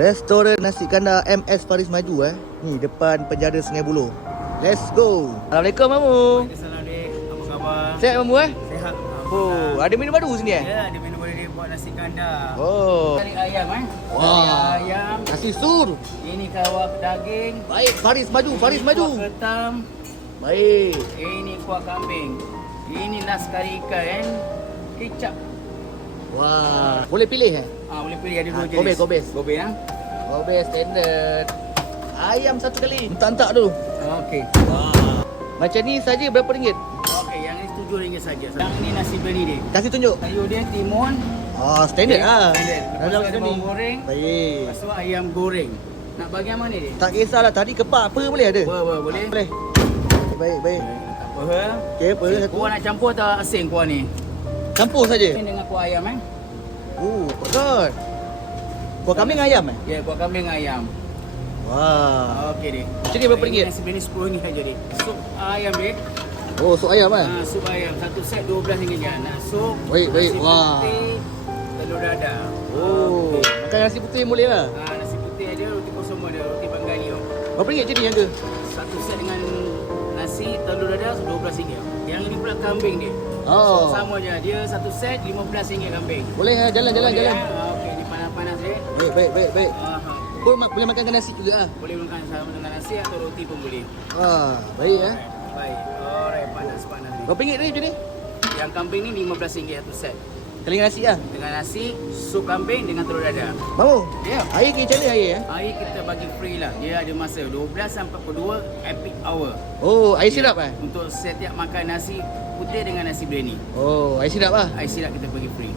Restoran nasi kandar MS Faris Maju ni depan penjara Sungai Buloh. Let's go. Assalamualaikum Mamu. Assalamualaikum. Apa khabar? Sihat Mamu Sehat. Oh, ada menu baru sini Ya, ada menu baru dia buat nasi kandar. Oh. Kari ayam Wah. Kari ayam. Nasi sur. Ini kawak daging. Baik, Faris Maju, Faris Ini Maju. kuah ketam. Baik. Ini kuah kambing. Ini nasi kari ikan. Kicap. Wah, boleh pilih Boleh pilih ada dua Ah, jenis. gobes. Gobes Gobes standard. Ayam satu kali. Entak-entak dulu. Okey. Wah. Macam ni saja berapa ringgit? Okey, yang ni RM7 saja. Yang ni nasi beri dia. Kasih tunjuk. Sayur dia timun. Oh, standard ah. Standard. Lepas tu ada bawang goreng. Baik. Lepas tu ayam goreng. Nak bagi yang mana dia? Tak kisahlah tadi kepak apa boleh ada? Boleh. Boleh. Baik, baik. Tak apa. Okey, apa satu? Kuah nak campur atau asing kuah ni? Campur saja. Asing dengan kuah ayam Oh, pekat. Kuah kambing ayam Ya, kuah kambing ayam. Wah. Okey deh. Macam ni berapa ringgit? Nasi beri RM10 aja deh. Sup ayam deh. Oh, sup ayam Sup ayam. Satu set RM12 je. Nak sup. Baik, baik. Nasi Wah. putih, telur dadah. Oh, Okey. makan nasi putih boleh lah. Nasi putih ada, roti kosong ada, roti Bengali. Berapa ringgit je ni harga? Satu set dengan nasi, telur dadah RM12. Yang ini pula kambing dia. Oh. So, sama je. Dia satu set RM15 kambing. Boleh jalan. Okey, ni panas-panas dia. Baik. Boleh makan dengan nasi juga Boleh makan sama dengan nasi atau roti pun boleh. Baik Baik. Alright, panas-panas ni. Berapa ringgit ni macam ni? Yang kambing ni RM15 satu set. Kali nasi Dengan nasi, sup kambing dengan telur dadah. Mamu. Ya. Air ke macam mana air Air kita bagi free lah. Dia ada masa 12 sampai pukul 2 epic hour. Oh, air sirap Untuk setiap makan nasi putih dengan nasi biryani. Oh, air sirap Air sirap kita bagi free.